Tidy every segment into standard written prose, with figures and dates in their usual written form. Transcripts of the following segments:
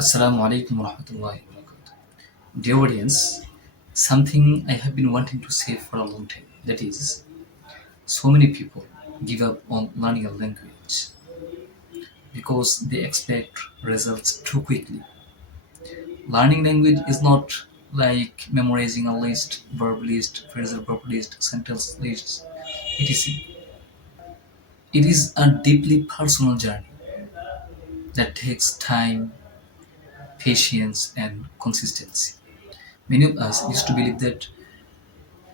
Assalamu alaikum warahmatullahi wabarakatuh. Dear audience, something I have been wanting to say for a long time. That is, so many people give up on learning a language because they expect results too quickly. Learning language is not like memorizing a list, verb list, phrasal verb list, sentence lists, etc. It is a deeply personal journey that takes time, patience, and consistency. Many of us used to believe that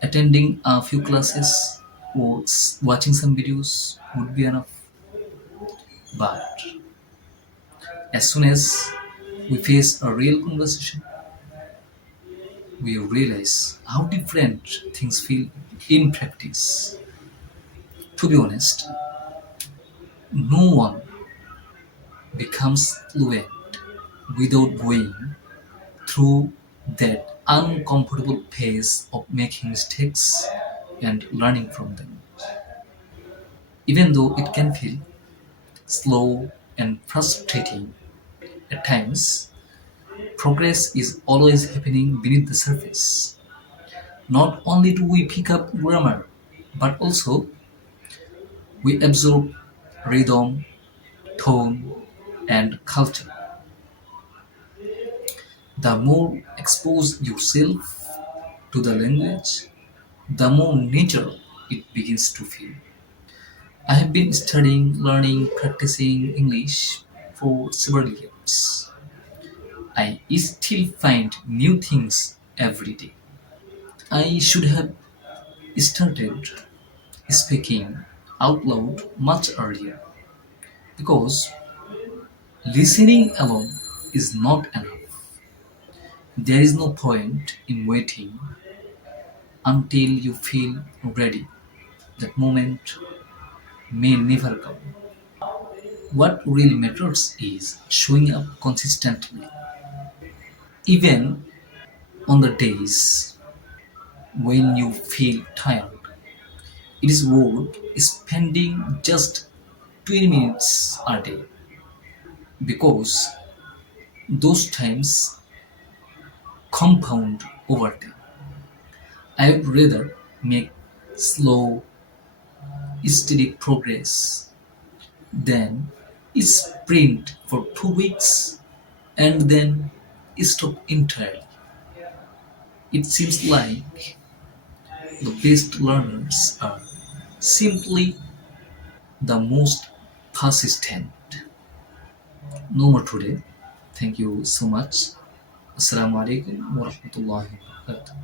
attending a few classes or watching some videos would be enough. But as soon as we face a real conversation, we realize how different things feel in practice. To be honest, no one becomes fluent without going through that uncomfortable phase of making mistakes and learning from them. Even though it can feel slow and frustrating at times, progress is always happening beneath the surface. Not only do we pick up grammar, but also we absorb rhythm, tone, and culture. The more expose yourself to the language, the more natural it begins to feel. I have been studying, learning, practicing English for several years. I still find new things every day. I should have started speaking out loud much earlier because listening alone is not enough. There is no point in waiting until you feel ready. That moment may never come. What really matters is showing up consistently, even on the days when you feel tired. It is worth spending just 20 minutes a day because those times compound over time. I would rather make slow, steady progress than sprint for 2 weeks and then stop entirely. It seems like the best learners are simply the most persistent. No more today. Thank you so much. Assalamu alaikum wa rahmatullahi wa barakatuh.